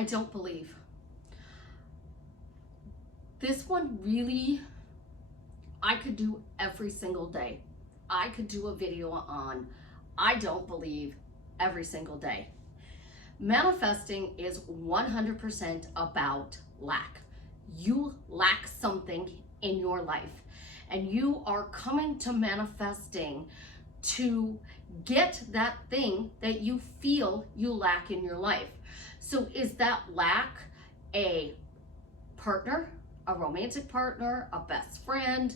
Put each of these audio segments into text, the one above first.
I don't believe. This one really, I could do every single day. I could do a video on I don't believe every single day. Manifesting is 100% about lack. You lack something in your life, and you are coming to manifesting to get that thing that you feel you lack in your life. So is that lack a partner, a romantic partner, a best friend?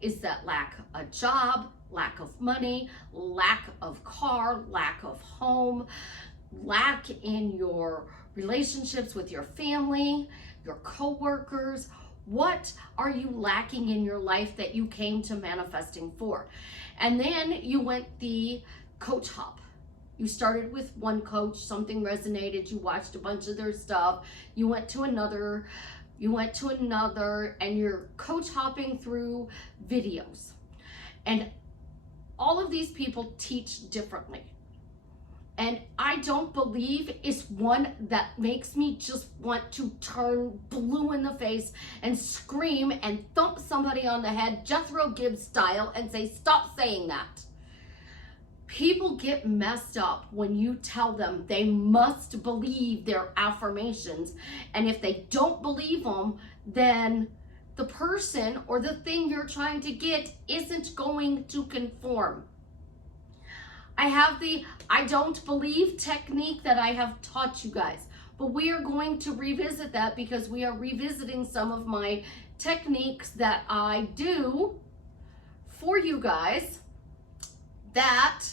Is that lack a job, lack of money, lack of car, lack of home, lack in your relationships with your family, your co-workers? What are you lacking in your life that you came to manifesting for? And then you went the coach hop. You started with one coach, something resonated, you watched a bunch of their stuff, you went to another, and you're coach hopping through videos. And all of these people teach differently. And I don't believe it's one that makes me just want to turn blue in the face and scream and thump somebody on the head, Jethro Gibbs style, and say, stop saying that. People get messed up when you tell them they must believe their affirmations. And if they don't believe them, then the person or the thing you're trying to get isn't going to conform. I have the I don't believe technique that I have taught you guys, but we are going to revisit that because we are revisiting some of my techniques that I do for you guys that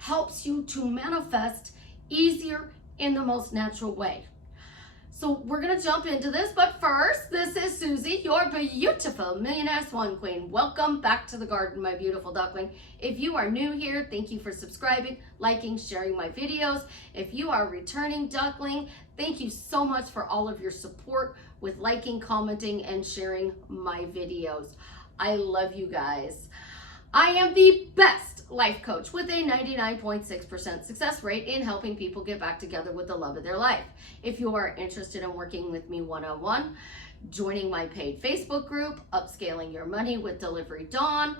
helps you to manifest easier in the most natural way. So we're gonna jump into this, but first, this is Susie, your beautiful Millionaire Swan Queen. Welcome back to the garden, my beautiful duckling. If you are new here, thank you for subscribing, liking, sharing my videos. If you are a returning duckling, thank you so much for all of your support with liking, commenting, and sharing my videos. I love you guys. I am the best life coach with a 99.6% success rate in helping people get back together with the love of their life. If you are interested in working with me one-on-one, joining my paid Facebook group, Upscaling Your Money with Delivery Dawn,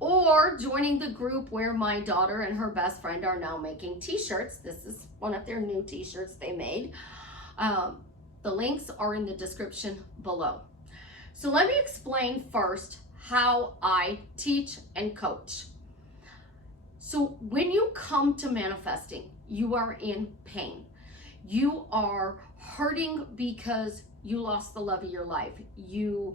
or joining the group where my daughter and her best friend are now making t-shirts. This is one of their new t-shirts they made. The links are in the description below. So let me explain first how I teach and coach. So when you come to manifesting, you are in pain. You are hurting because you lost the love of your life. You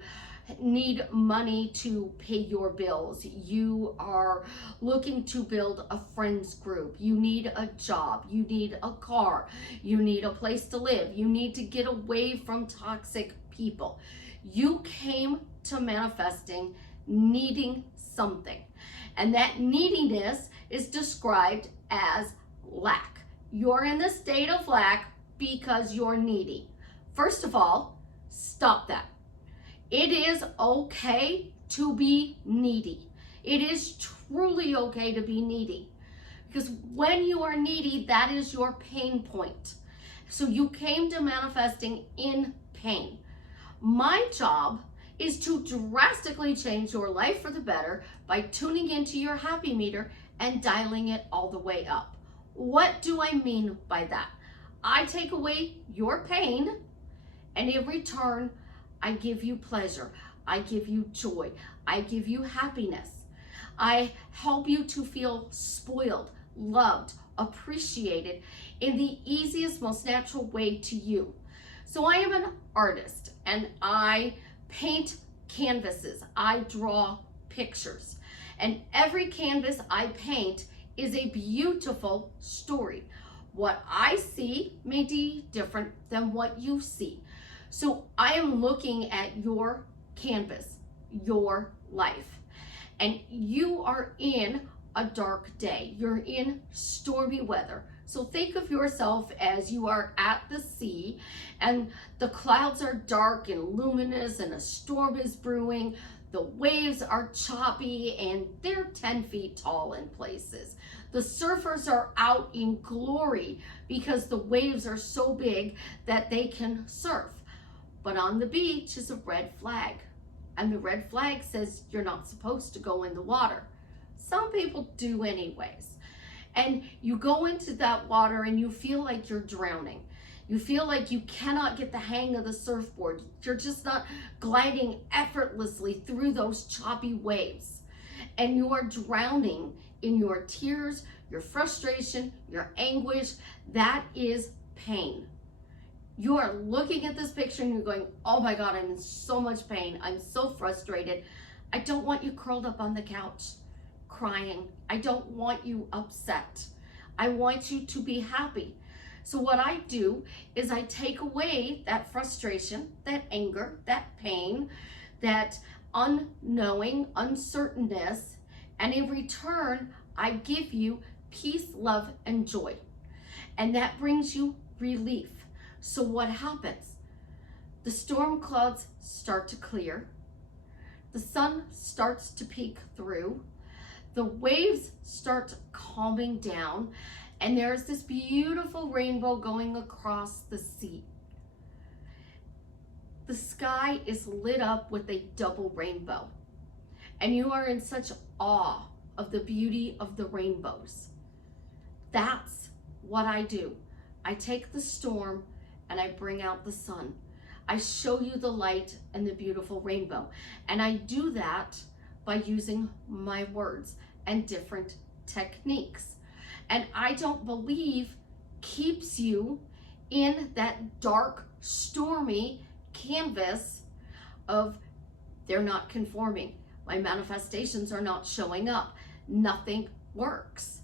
need money to pay your bills. You are looking to build a friends group. You need a job. You need a car. You need a place to live. You need to get away from toxic people. You came to manifesting needing something, and that neediness is described as lack. You're in the state of lack because you're needy. First of all, stop that. It is okay to be needy. It is truly okay to be needy, because when you are needy, that is your pain point. So you came to manifesting in pain. My job is to drastically change your life for the better by tuning into your happy meter and dialing it all the way up. What do I mean by that? I take away your pain, and in return, I give you pleasure. I give you joy. I give you happiness. I help you to feel spoiled, loved, appreciated in the easiest, most natural way to you. So I am an artist, and I paint canvases. I draw pictures. And every canvas I paint is a beautiful story. What I see may be different than what you see. So I am looking at your canvas, your life, and you are in a dark day. You're in stormy weather. So think of yourself as you are at the sea and the clouds are dark and luminous and a storm is brewing. The waves are choppy and they're 10 feet tall in places. The surfers are out in glory because the waves are so big that they can surf. But on the beach is a red flag. And the red flag says you're not supposed to go in the water. Some people do anyways. And you go into that water and you feel like you're drowning. You feel like you cannot get the hang of the surfboard. You're just not gliding effortlessly through those choppy waves. And you are drowning in your tears, your frustration, your anguish. That is pain. You are looking at this picture and you're going, oh my God, I'm in so much pain. I'm so frustrated. I don't want you curled up on the couch crying. I don't want you upset. I want you to be happy. So what I do is I take away that frustration, that anger, that pain, that unknowing, uncertainness, and in return, I give you peace, love, and joy. And that brings you relief. So what happens? The storm clouds start to clear. The sun starts to peek through. The waves start calming down. And there's this beautiful rainbow going across the sea. The sky is lit up with a double rainbow. And you are in such awe of the beauty of the rainbows. That's what I do. I take the storm and I bring out the sun. I show you the light and the beautiful rainbow. And I do that by using my words and different techniques. And I don't believe keeps you in that dark, stormy canvas of they're not conforming. My manifestations are not showing up. Nothing works.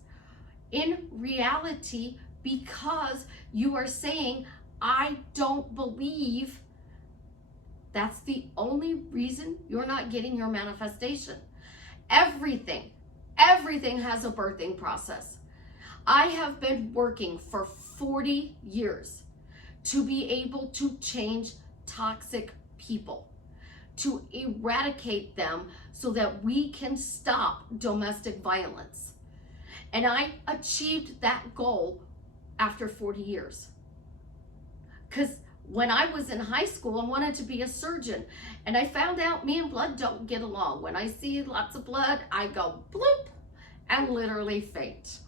In reality, because you are saying, I don't believe, that's the only reason you're not getting your manifestation. Everything has a birthing process. I have been working for 40 years to be able to change toxic people, to eradicate them so that we can stop domestic violence. And I achieved that goal after 40 years. Because when I was in high school, I wanted to be a surgeon. And I found out me and blood don't get along. When I see lots of blood, I go bloop and literally faint.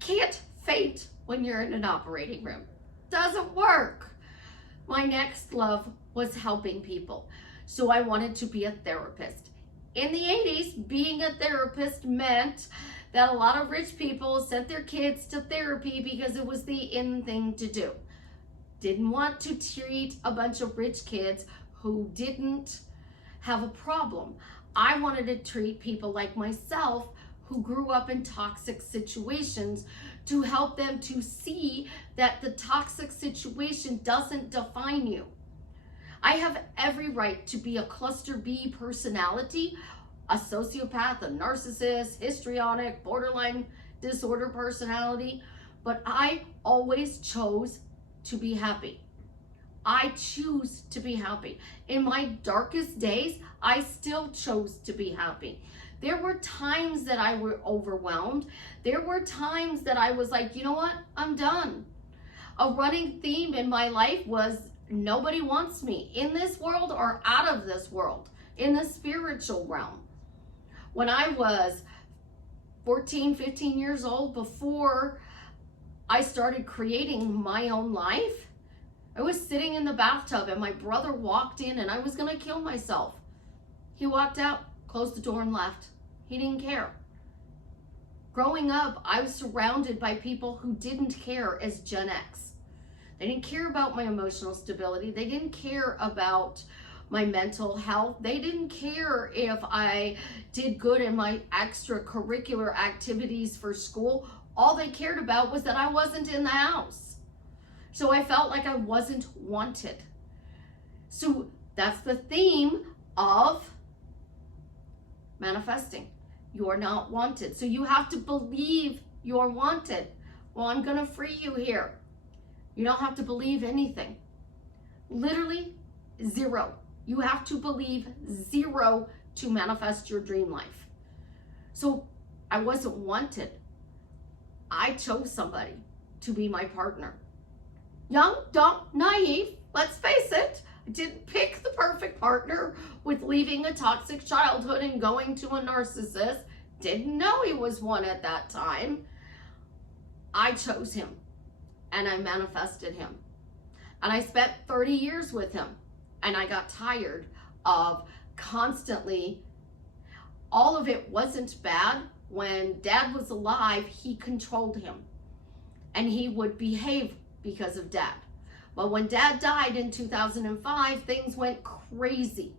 Can't faint when you're in an operating room. Doesn't work. My next love was helping people. So I wanted to be a therapist. In the 80s, being a therapist meant that a lot of rich people sent their kids to therapy because it was the in thing to do. Didn't want to treat a bunch of rich kids who didn't have a problem. I wanted to treat people like myself who grew up in toxic situations to help them to see that the toxic situation doesn't define you. I have every right to be a cluster B personality, a sociopath, a narcissist, histrionic, borderline disorder personality, but I always chose to be happy. I choose to be happy. In my darkest days, I still chose to be happy. There were times that I were overwhelmed. There were times that I was like, you know what? I'm done. A running theme in my life was nobody wants me in this world or out of this world, in the spiritual realm. When I was 14, 15 years old, before I started creating my own life, I was sitting in the bathtub and my brother walked in and I was gonna kill myself. He walked out, closed the door and left. He didn't care. Growing up, I was surrounded by people who didn't care as Gen X. They didn't care about my emotional stability. They didn't care about my mental health. They didn't care if I did good in my extracurricular activities for school. All they cared about was that I wasn't in the house. So I felt like I wasn't wanted. So that's the theme of manifesting. You're not wanted. So you have to believe you're wanted. Well, I'm going to free you here. You don't have to believe anything. Literally zero. You have to believe zero to manifest your dream life. So I wasn't wanted. I chose somebody to be my partner. Young, dumb, naive, let's face it. I didn't pick the perfect partner with leaving a toxic childhood and going to a narcissist. Didn't know he was one at that time. I chose him and I manifested him. And I spent 30 years with him, and I got tired of constantly, all of it wasn't bad. When Dad was alive, he controlled him and he would behave because of Dad. But when Dad died in 2005, things went crazy.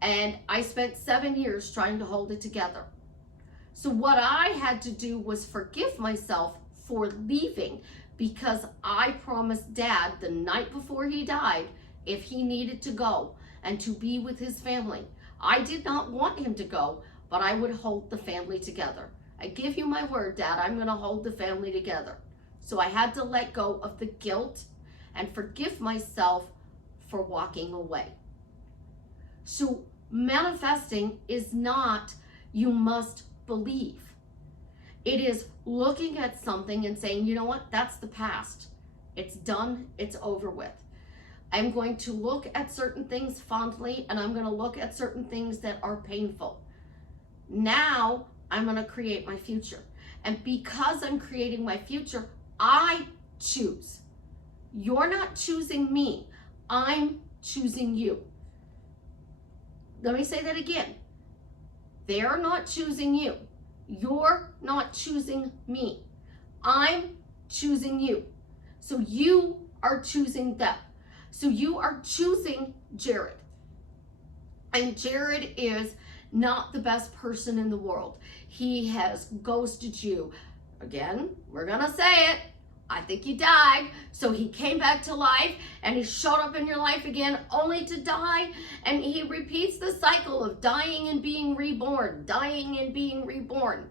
And I spent 7 years trying to hold it together. So what I had to do was forgive myself for leaving, because I promised Dad the night before he died, if he needed to go and to be with his family. I did not want him to go, but I would hold the family together. I give you my word, Dad, I'm going to hold the family together. So I had to let go of the guilt and forgive myself for walking away. So manifesting is not, you must believe. It is looking at something and saying, you know what, that's the past. It's done, it's over with. I'm going to look at certain things fondly, and I'm going to look at certain things that are painful. Now I'm going to create my future. And because I'm creating my future, I choose. You're not choosing me. I'm choosing you. Let me say that again. They're not choosing you. You're not choosing me. I'm choosing you. So you are choosing them. So you are choosing Jared. And Jared is not the best person in the world. He has ghosted you. Again, we're gonna say it. I think he died. So he came back to life and he showed up in your life again only to die. And he repeats the cycle of dying and being reborn, dying and being reborn.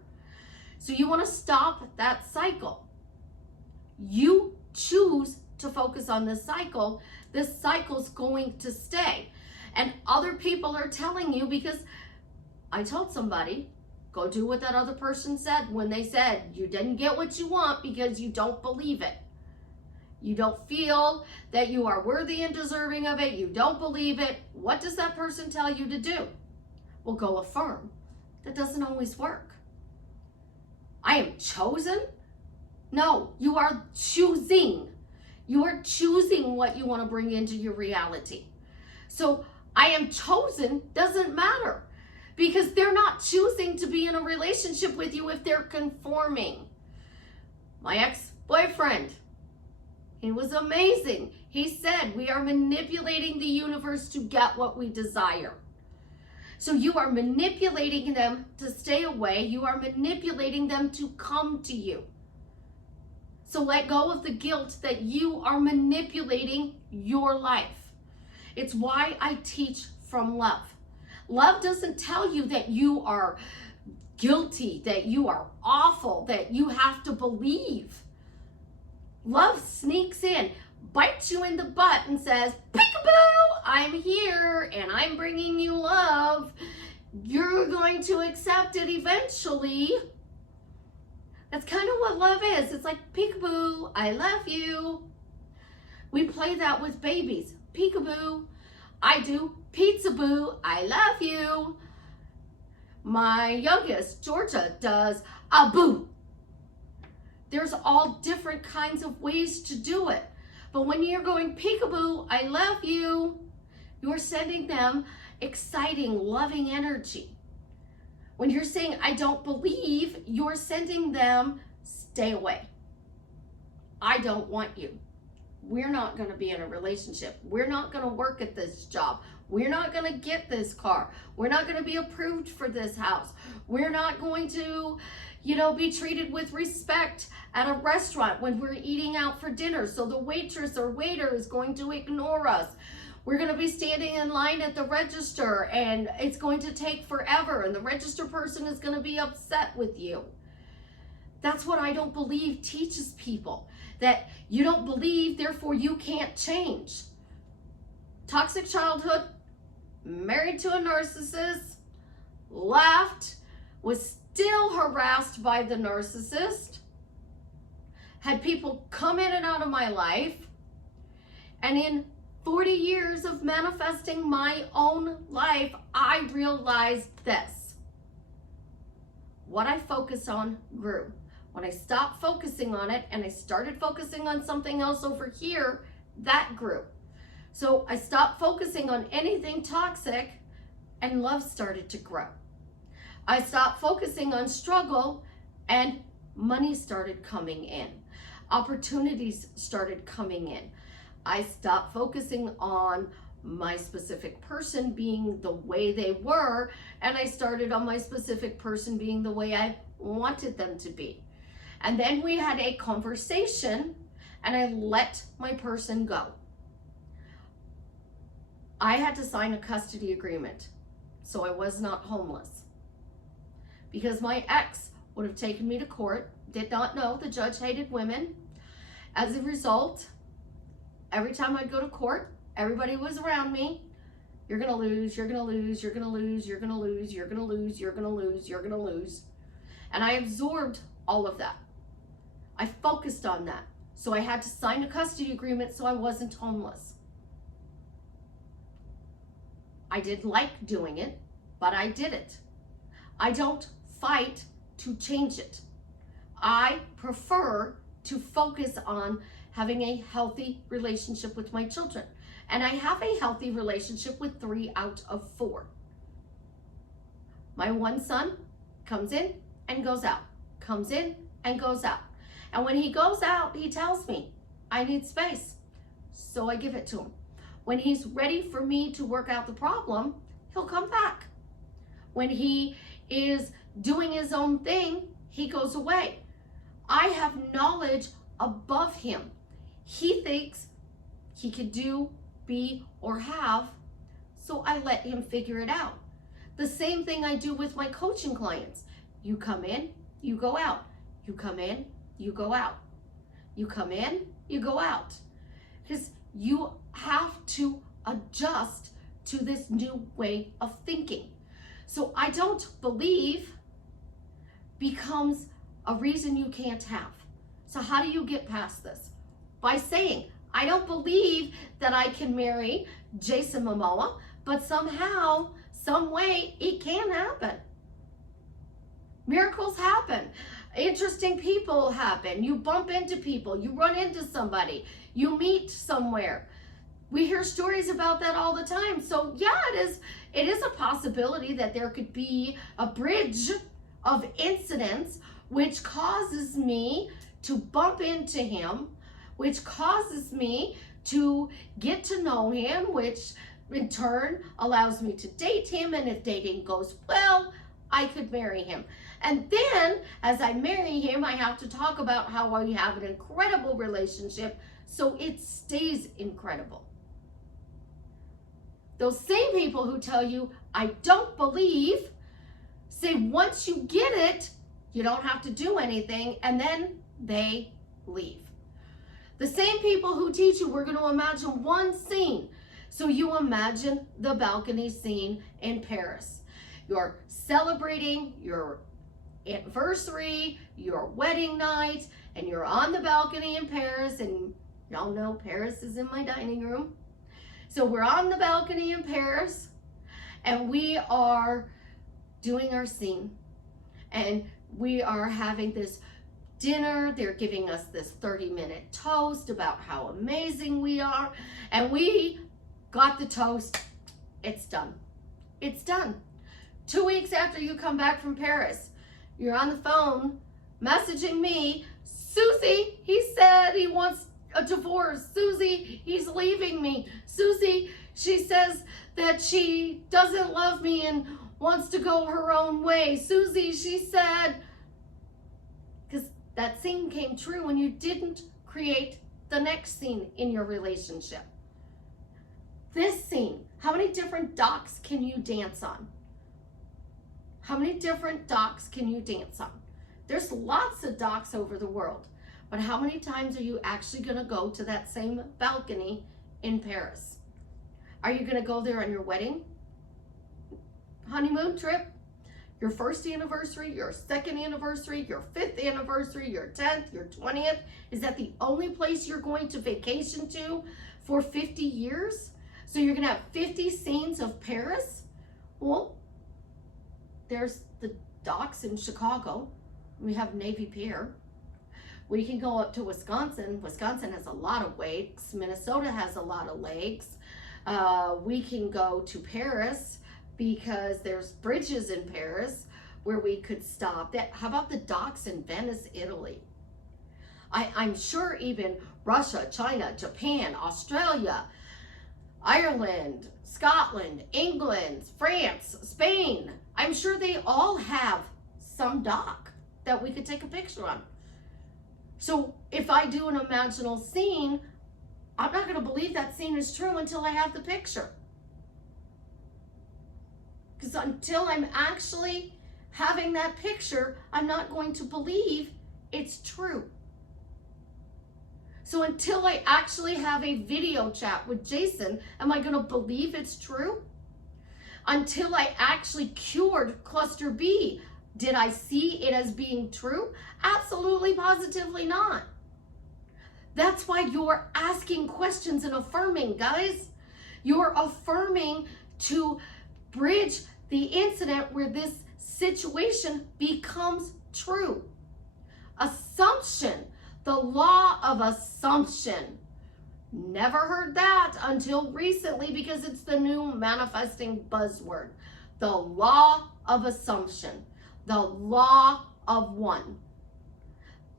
So you want to stop that cycle. You choose to focus on this cycle. This cycle's going to stay. And other people are telling you, because I told somebody, go do what that other person said when they said you didn't get what you want because you don't believe it. You don't feel that you are worthy and deserving of it. You don't believe it. What does that person tell you to do? Well, go affirm. That doesn't always work. I am chosen? No, you are choosing. You are choosing what you want to bring into your reality. So I am chosen doesn't matter, because they're not choosing to be in a relationship with you if they're conforming. My ex-boyfriend, he was amazing. He said, we are manipulating the universe to get what we desire. So you are manipulating them to stay away. You are manipulating them to come to you. So let go of the guilt that you are manipulating your life. It's why I teach from love. Love doesn't tell you that you are guilty, that you are awful, that you have to believe. Love sneaks in, bites you in the butt and says, peekaboo, I'm here and I'm bringing you love. You're going to accept it eventually. That's kind of what love is. It's like, peekaboo, I love you. We play that with babies. Peekaboo, I do. Pizza boo, I love you. My youngest, Georgia, does a boo. There's all different kinds of ways to do it. But when you're going peekaboo, I love you, you're sending them exciting, loving energy. When you're saying, I don't believe, you're sending them, stay away. I don't want you. We're not going to be in a relationship. We're not going to work at this job. We're not going to get this car. We're not going to be approved for this house. We're not going to, be treated with respect at a restaurant when we're eating out for dinner. So the waitress or waiter is going to ignore us. We're going to be standing in line at the register and it's going to take forever and the register person is going to be upset with you. That's what I don't believe teaches people. That you don't believe, therefore you can't change. Toxic childhood, married to a narcissist, left, was still harassed by the narcissist, had people come in and out of my life, and in 40 years of manifesting my own life, I realized this. What I focused on grew. When I stopped focusing on it and I started focusing on something else over here, that grew. So I stopped focusing on anything toxic and love started to grow. I stopped focusing on struggle and money started coming in. Opportunities started coming in. I stopped focusing on my specific person being the way they were, and I started on my specific person being the way I wanted them to be. And then we had a conversation and I let my person go. I had to sign a custody agreement so I was not homeless. Because my ex would have taken me to court, did not know the judge hated women. As a result, every time I'd go to court, everybody was around me. You're gonna lose, you're gonna lose, you're gonna lose, you're gonna lose, you're gonna lose, you're gonna lose, you're gonna lose. And I absorbed all of that. I focused on that. So I had to sign a custody agreement so I wasn't homeless. I didn't like doing it, but I did it. I don't fight to change it. I prefer to focus on having a healthy relationship with my children. And I have a healthy relationship with 3 out of 4. My one son comes in and goes out, comes in and goes out. And when he goes out, he tells me, I need space. So I give it to him. When he's ready for me to work out the problem, he'll come back. When he is doing his own thing, he goes away. I have knowledge above him. He thinks he could do, be, or have, so I let him figure it out. The same thing I do with my coaching clients. You come in, you go out. You come in, you go out. You come in, you go out. Because you have to adjust to this new way of thinking. So I don't believe becomes a reason you can't have. So how do you get past this? By saying, I don't believe that I can marry Jason Momoa, but somehow, some way, it can happen. Miracles happen. Interesting people happen. You bump into people. You run into somebody. You meet somewhere. We hear stories about that all the time. So yeah, it is a possibility that there could be a bridge of incidents which causes me to bump into him, which causes me to get to know him, which in turn allows me to date him. And if dating goes well, I could marry him. And then as I marry him, I have to talk about how we have an incredible relationship so it stays incredible. Those same people who tell you, I don't believe, say once you get it, you don't have to do anything, and then they leave. The same people who teach you, we're going to imagine one scene. So you imagine the balcony scene in Paris. You're celebrating your anniversary, your wedding night, and you're on the balcony in Paris, and y'all know Paris is in my dining room. So we're on the balcony in Paris, and we are doing our scene, and we are having this dinner. They're giving us this 30-minute toast about how amazing we are, and we got the toast. It's done. It's done. 2 weeks after you come back from Paris, you're on the phone messaging me, Susie, he said he wants a divorce. Susie, he's leaving me. Susie, she says that she doesn't love me and wants to go her own way. Susie, she said, because that scene came true and you didn't create the next scene in your relationship. This scene, how many different docks can you dance on? How many different docks can you dance on? There's lots of docks over the world, but how many times are you actually going to go to that same balcony in Paris? Are you going to go there on your wedding honeymoon trip? Your first anniversary, your second anniversary, your 5th anniversary, your 10th, your 20th. Is that the only place you're going to vacation to for 50 years? So you're gonna have 50 scenes of Paris? Well, there's the docks in Chicago. We have Navy Pier. We can go up to Wisconsin. Wisconsin has a lot of lakes. Minnesota has a lot of lakes. We can go to Paris because there's bridges in Paris where we could stop. How about the docks in Venice, Italy? I'm sure even Russia, China, Japan, Australia, Ireland, Scotland, England, France, Spain, I'm sure they all have some dock that we could take a picture on. So if I do an imaginal scene, I'm not going to believe that scene is true until I have the picture. Because until I'm actually having that picture, I'm not going to believe it's true. So until I actually have a video chat with Jason, am I going to believe it's true? Until I actually cured cluster B, did I see it as being true? Absolutely, positively not. That's why you're asking questions and affirming, guys. You're affirming to bridge the incident where this situation becomes true. Assumption, the law of assumption. Never heard that until recently because it's the new manifesting buzzword. The law of assumption, the law of one.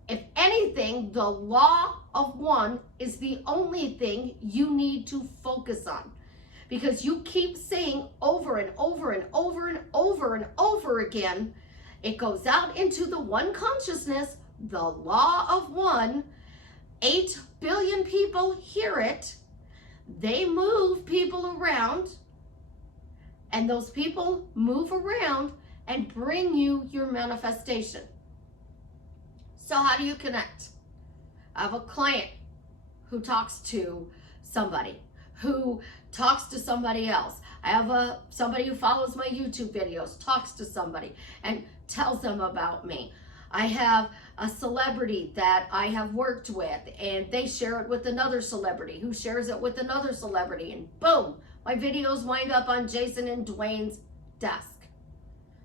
If anything, the law of one is the only thing you need to focus on, because you keep saying over and over and over and over and over again, it goes out into the one consciousness, the law of one. 8 billion people hear it. They move people around, and those people move around and bring you your manifestation. So how do you connect? I have a client who talks to somebody, who talks to somebody else. I have somebody who follows my YouTube videos, talks to somebody and tells them about me. I have a celebrity that I have worked with, and they share it with another celebrity who shares it with another celebrity, and boom, my videos wind up on Jason and Dwayne's desk.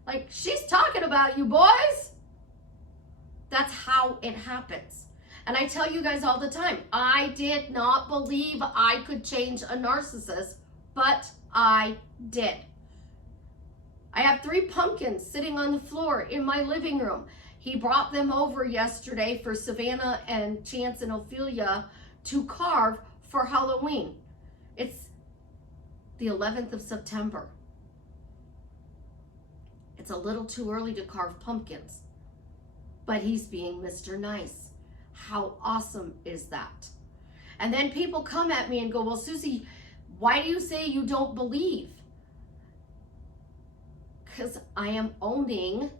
Like, she's talking about you, boys. That's how it happens. And I tell you guys all the time, I did not believe I could change a narcissist, but I did. I have 3 pumpkins sitting on the floor in my living room. He brought them over yesterday for Savannah and Chance and Ophelia to carve for Halloween. It's the 11th of September. It's a little too early to carve pumpkins, but he's being Mr. Nice. How awesome is that? And then people come at me and go, well, Susie, why do you say you don't believe? Because I am owning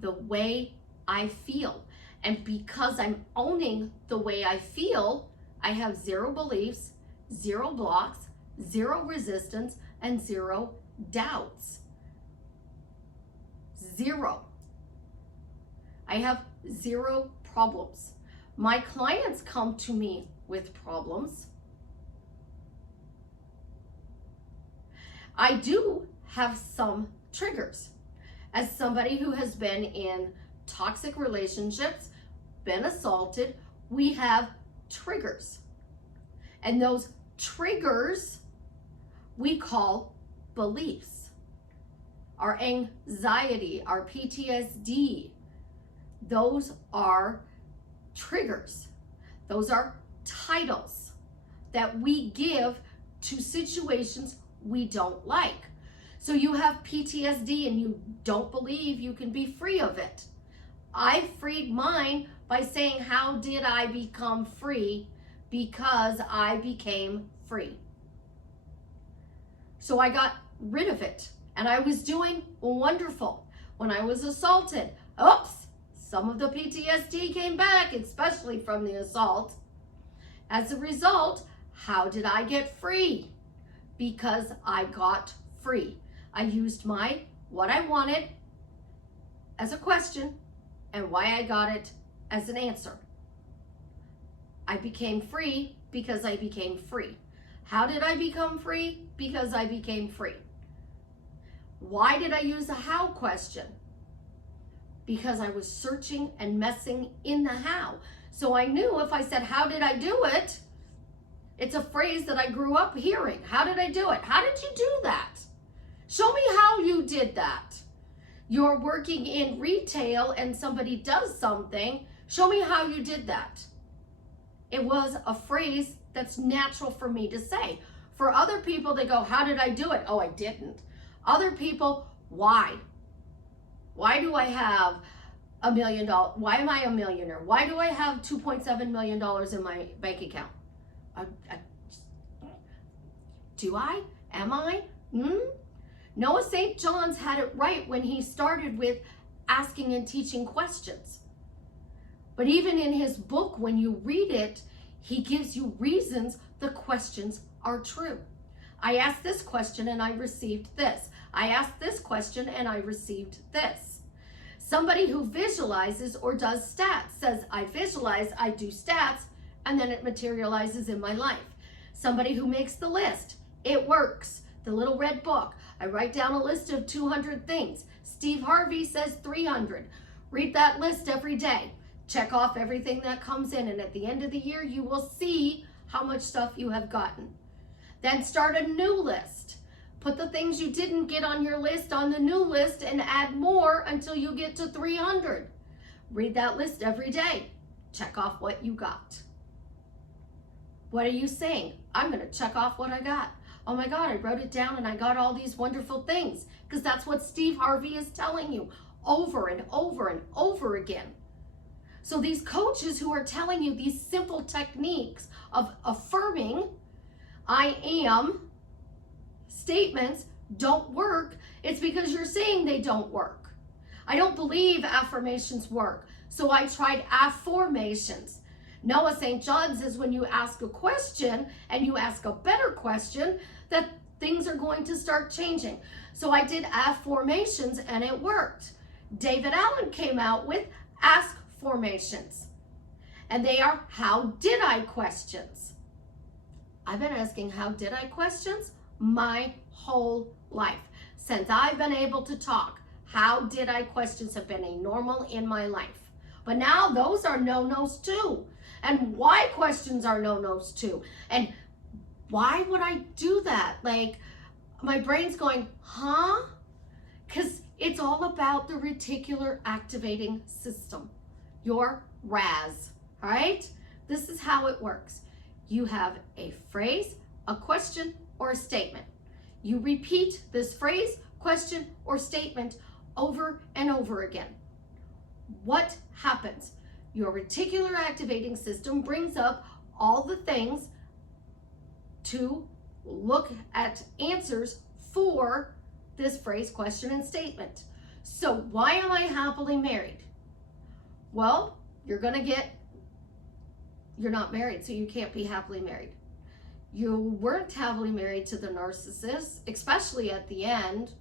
the way I feel. And because I'm owning the way I feel, I have 0 beliefs, 0 blocks, 0 resistance, and 0 doubts. 0. I have 0 problems. My clients come to me with problems. I do have some triggers. As somebody who has been in toxic relationships, been assaulted, we have triggers. And those triggers we call beliefs. Our anxiety, our PTSD, those are triggers. Those are titles that we give to situations we don't like. So you have PTSD and you don't believe you can be free of it. I freed mine by saying, how did I become free? Because I became free. So I got rid of it and I was doing wonderful. When I was assaulted, oops, some of the PTSD came back, especially from the assault. As a result, how did I get free? Because I got free. I used what I wanted as a question and why I got it as an answer. I became free because I became free. How did I become free? Because I became free. Why did I use a how question? Because I was searching and messing in the how. So I knew if I said, how did I do it? It's a phrase that I grew up hearing. How did I do it? How did you do that? Show me how you did that. You're working in retail and somebody does something. Show me how you did that. It was a phrase that's natural for me to say. For other people, they go, how did I do it? Oh, I didn't. Other people, why? Why do I have $1 million? Why am I a millionaire? Why do I have $2.7 million in my bank account? Do I? Am I? Noah St. John's had it right when he started with asking and teaching questions. But even in his book, when you read it, he gives you reasons the questions are true. I asked this question and I received this. I asked this question and I received this. Somebody who visualizes or does stats says, I visualize, I do stats, and then it materializes in my life. Somebody who makes the list, it works. The little red book, I write down a list of 200 things. Steve Harvey says 300. Read that list every day. Check off everything that comes in, and at the end of the year, you will see how much stuff you have gotten. Then start a new list. Put the things you didn't get on your list on the new list and add more until you get to 300. Read that list every day. Check off what you got. What are you saying? I'm going to check off what I got. Oh my God, I wrote it down and I got all these wonderful things, because that's what Steve Harvey is telling you over and over and over again. So these coaches who are telling you these simple techniques of affirming I am statements don't work, it's because you're saying they don't work. I don't believe affirmations work, so I tried affirmations. Noah St. John says when you ask a question and you ask a better question, that things are going to start changing. So I did affirmations and it worked. David Allen came out with ask formations, and they are how did I questions. I've been asking how did I questions my whole life. Since I've been able to talk, how did I questions have been a normal in my life. But now those are no-nos too. And why questions are no-nos too. And why would I do that? Like, my brain's going, huh? Because it's all about the reticular activating system, your RAS, all right? This is how it works. You have a phrase, a question, or a statement. You repeat this phrase, question, or statement over and over again. What happens? Your reticular activating system brings up all the things to look at answers for this phrase, question, and statement. So why am I happily married? Well, you're not married, so you can't be happily married. You weren't happily married to the narcissist, especially at the end.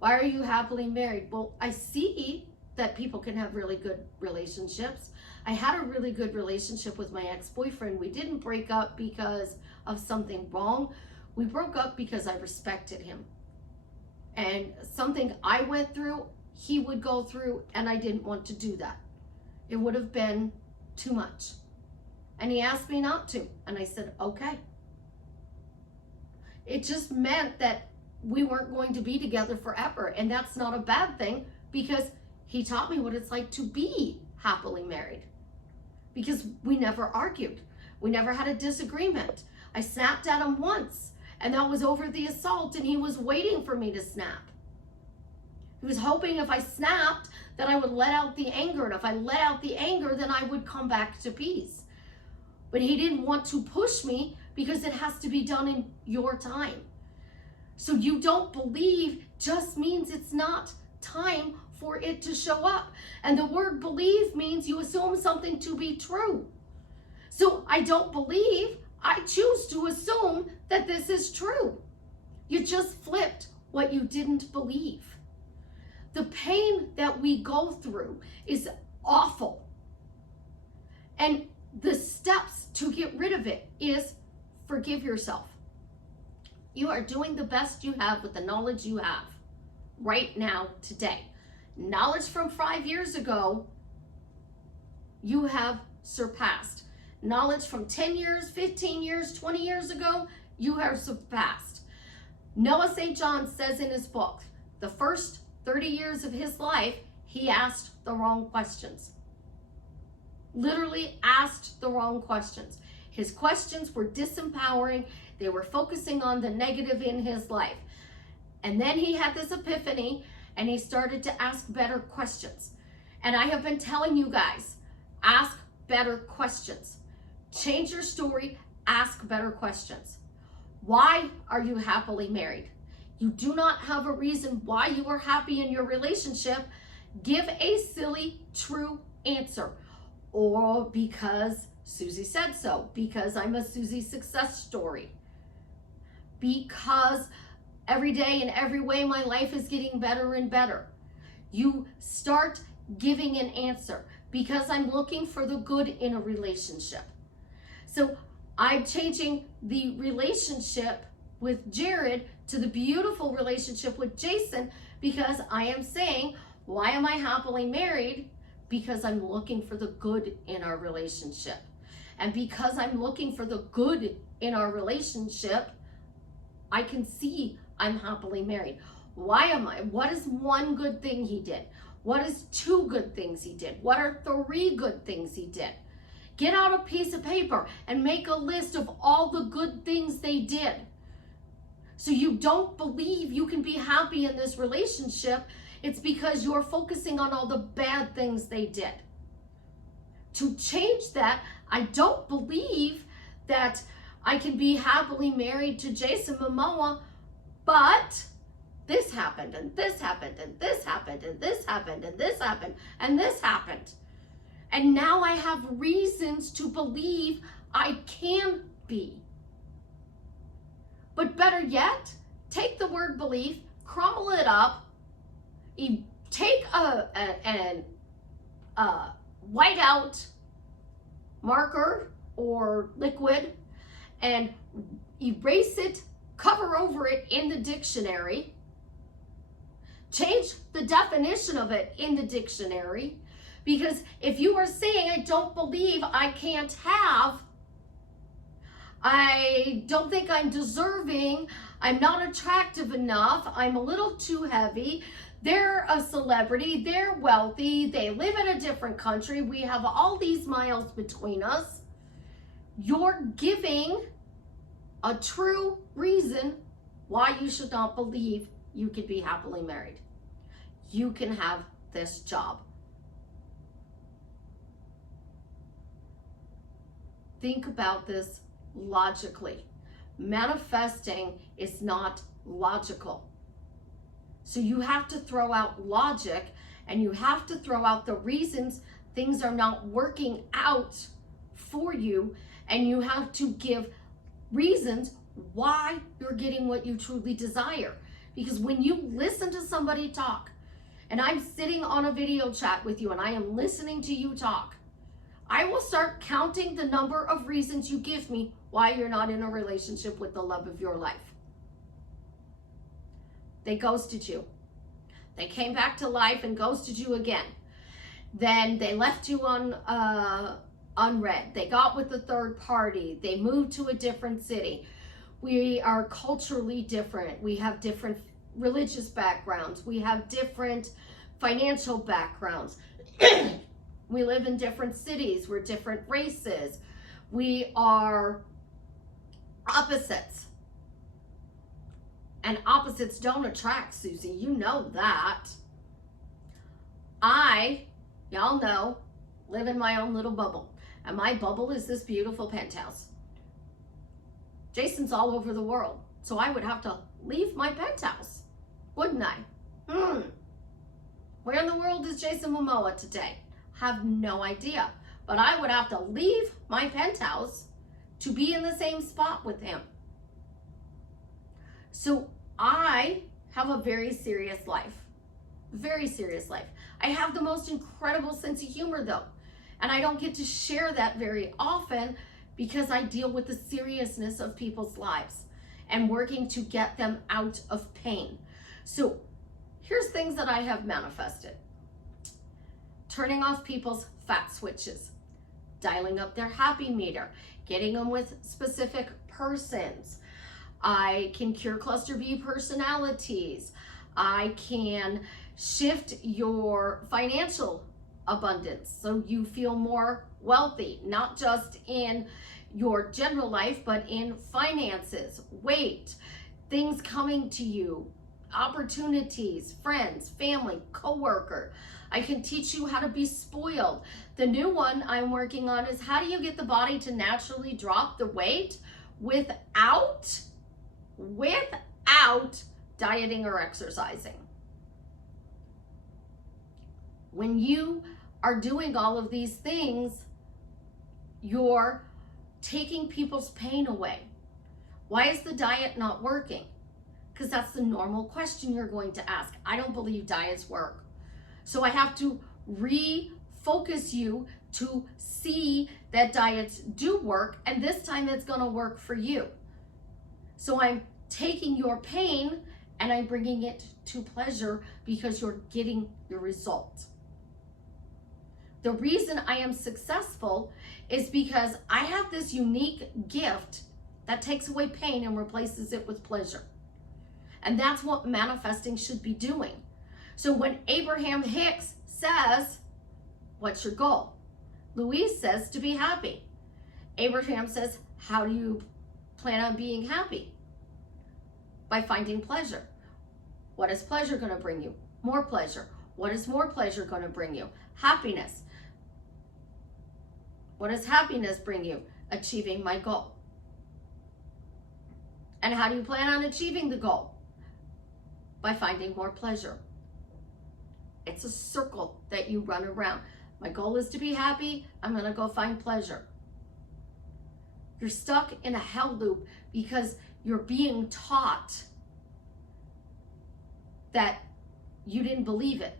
Why are you happily married? Well, I see that people can have really good relationships. I had a really good relationship with my ex-boyfriend. We didn't break up because of something wrong. We broke up because I respected him. And something I went through, he would go through, and I didn't want to do that. It would have been too much. And he asked me not to, and I said, okay. It just meant that we weren't going to be together forever, and that's not a bad thing, because he taught me what it's like to be happily married, because we never argued. We never had a disagreement. I snapped at him once, and that was over the assault, and he was waiting for me to snap. He was hoping if I snapped that I would let out the anger, and if I let out the anger, then I would come back to peace. But he didn't want to push me because it has to be done in your time. So you don't believe just means it's not time for it to show up. And the word believe means you assume something to be true. So I don't believe, I choose to assume that this is true. You just flipped what you didn't believe. The pain that we go through is awful. And the steps to get rid of it is forgive yourself. You are doing the best you have with the knowledge you have right now, today. Knowledge from 5 years ago, you have surpassed. Knowledge from 10 years, 15 years, 20 years ago, you have surpassed. Noah St. John says in his book, the first 30 years of his life, he asked the wrong questions. Literally asked the wrong questions. His questions were disempowering. They were focusing on the negative in his life. And then he had this epiphany and he started to ask better questions. And I have been telling you guys, ask better questions. Change your story, ask better questions. Why are you happily married? You do not have a reason why you are happy in your relationship. Give a silly, true answer. Or because Susie said so, because I'm a Susie success story, because every day in every way my life is getting better and better. You start giving an answer, because I'm looking for the good in a relationship. So I'm changing the relationship with Jared to the beautiful relationship with Jason, because I am saying, why am I happily married? Because I'm looking for the good in our relationship. And because I'm looking for the good in our relationship, I can see I'm happily married. Why am I? What is one good thing he did? What is two good things he did? What are three good things he did? Get out a piece of paper and make a list of all the good things they did. So you don't believe you can be happy in this relationship. It's because you're focusing on all the bad things they did. To change that, I don't believe that I can be happily married to Jason Momoa, but this happened, and this happened, and this happened, and this happened, and this happened, and this happened. And now I have reasons to believe I can be. But better yet, take the word belief, crumble it up, you take a whiteout marker or liquid and erase it, cover over it in the dictionary, change the definition of it in the dictionary, because if you are saying, I don't believe I can't have, I don't think I'm deserving, I'm not attractive enough, I'm a little too heavy, they're a celebrity, they're wealthy, they live in a different country, we have all these miles between us. You're giving a true reason why you should not believe you could be happily married. You can have this job. Think about this logically. Manifesting is not logical. So you have to throw out logic, and you have to throw out the reasons things are not working out for you, and you have to give reasons why you're getting what you truly desire. Because when you listen to somebody talk, and I'm sitting on a video chat with you and I am listening to you talk, I will start counting the number of reasons you give me why you're not in a relationship with the love of your life. They ghosted you. They came back to life and ghosted you again. Then they left you on unread. They got with a third party. They moved to a different city. We are culturally different. We have different religious backgrounds. We have different financial backgrounds. We live in different cities. We're different races. We are opposites. And opposites don't attract, Susie. You know that. Y'all know, live in my own little bubble. And my bubble is this beautiful penthouse. Jason's all over the world. So I would have to leave my penthouse, wouldn't I? Where in the world is Jason Momoa today? Have no idea. But I would have to leave my penthouse to be in the same spot with him. So I have a very serious life. very serious life. I have the most incredible sense of humor though. And I don't get to share that very often because I deal with the seriousness of people's lives and working to get them out of pain. So here's things that I have manifested. Turning off people's fat switches, dialing up their happy meter, getting them with specific persons. I can cure cluster B personalities. I can shift your financial abundance so you feel more wealthy, not just in your general life, but in finances, weight, things coming to you, opportunities, friends, family, coworker. I can teach you how to be spoiled. The new one I'm working on is how do you get the body to naturally drop the weight without dieting or exercising. When you are doing all of these things, you're taking people's pain away. Why is the diet not working? Because that's the normal question you're going to ask. I don't believe diets work. So I have to refocus you to see that diets do work, and this time it's going to work for you. So I'm taking your pain and I'm bringing it to pleasure because you're getting your result. The reason I am successful is because I have this unique gift that takes away pain and replaces it with pleasure. And that's what manifesting should be doing. So when Abraham Hicks says, what's your goal? Louise says to be happy. Abraham says, how do you plan on being happy? By finding pleasure. What is pleasure going to bring you? More pleasure. What is more pleasure going to bring you? Happiness. What does happiness bring you? Achieving my goal. And how do you plan on achieving the goal? By finding more pleasure. It's a circle that you run around. My goal is to be happy. I'm going to go find pleasure. You're stuck in a hell loop because you're being taught that you didn't believe it.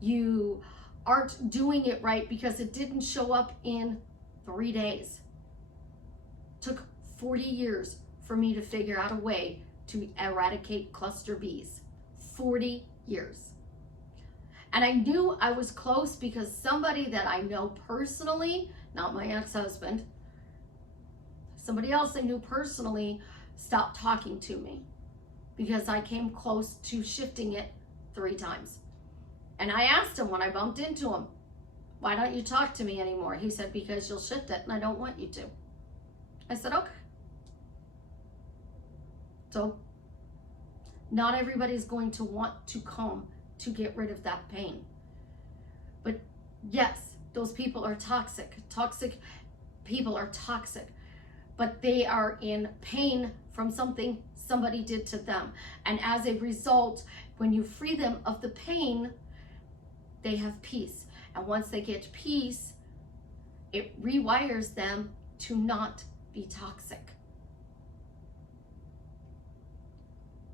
You aren't doing it right because it didn't show up in 3 days. It took 40 years for me to figure out a way to eradicate cluster Bs. 40 years. And I knew I was close because somebody that I know personally, not my ex-husband, somebody else I knew personally stopped talking to me because I came close to shifting it 3 times. And I asked him when I bumped into him, why don't you talk to me anymore? He said, because you'll shift it and I don't want you to. I said, okay. So not everybody's going to want to come to get rid of that pain. But yes, those people are toxic. Toxic people are toxic, but they are in pain from something somebody did to them. And as a result, when you free them of the pain, they have peace. And once they get peace, it rewires them to not be toxic.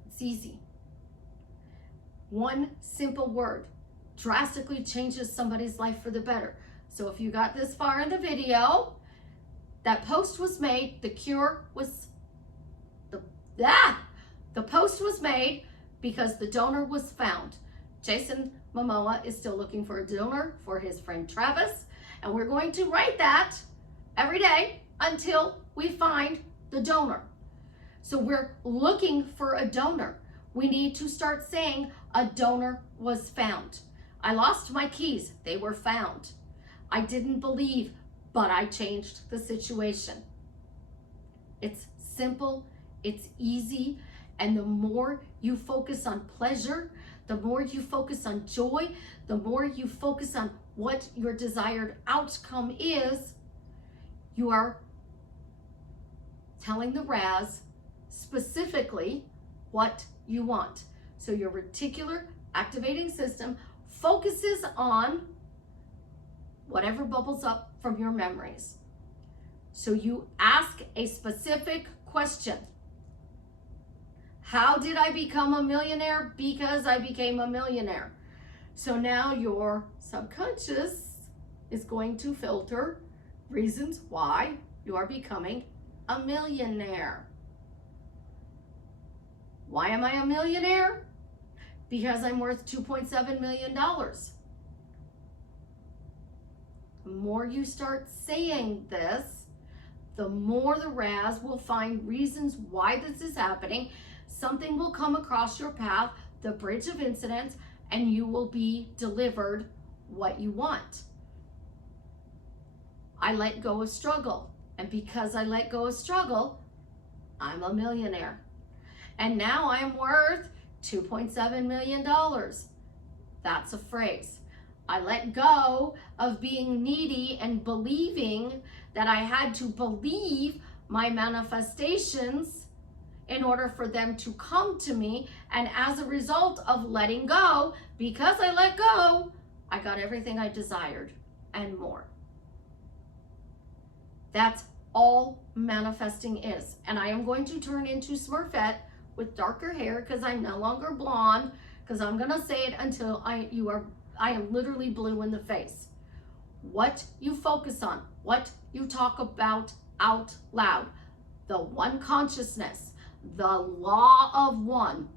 It's easy. One simple word drastically changes somebody's life for the better. So if you got this far in the video, that post was made, the post was made because the donor was found. Jason Momoa is still looking for a donor for his friend Travis, and we're going to write that every day until we find the donor. So we're looking for a donor. We need to start saying a donor was found. I lost my keys. They were found. I didn't believe, but I changed the situation. It's simple, it's easy, and the more you focus on pleasure, the more you focus on joy, the more you focus on what your desired outcome is, you are telling the RAS specifically what you want. So your reticular activating system focuses on whatever bubbles up from your memories. So you ask a specific question. How did I become a millionaire? Because I became a millionaire. So now your subconscious is going to filter reasons why you are becoming a millionaire. Why am I a millionaire? Because I'm worth $2.7 million. The more you start saying this, the more the Raz will find reasons why this is happening. Something will come across your path, the bridge of incidents, and you will be delivered what you want. I let go of struggle. And because I let go of struggle, I'm a millionaire. And now I'm worth $2.7 million. That's a phrase. I let go of being needy and believing that I had to believe my manifestations in order for them to come to me. And as a result of letting go, because I let go, I got everything I desired and more. That's all manifesting is. And I am going to turn into Smurfette with darker hair because I'm no longer blonde, because I'm going to say it until I am literally blue in the face. What you focus on, what you talk about out loud, the one consciousness, the law of one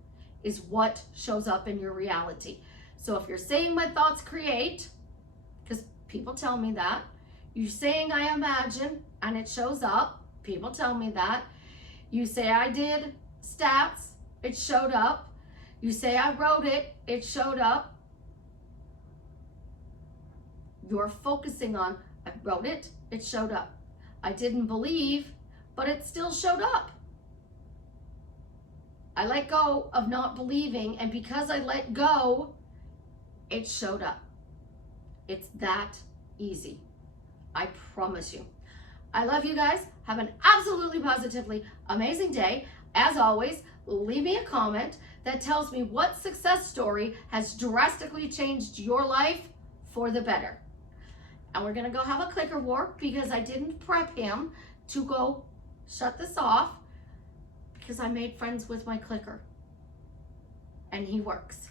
is what shows up in your reality. So if you're saying my thoughts create, because people tell me that, you're saying I imagine and it shows up, people tell me that. You say I did stats, it showed up. You say I wrote it, it showed up. You're focusing on, I wrote it, it showed up. I didn't believe, but it still showed up. I let go of not believing, and because I let go, it showed up. It's that easy. I promise you. I love you guys. Have an absolutely positively amazing day. As always, leave me a comment that tells me what success story has drastically changed your life for the better. And we're going to go have a clicker war because I didn't prep him to go shut this off because I made friends with my clicker and he works.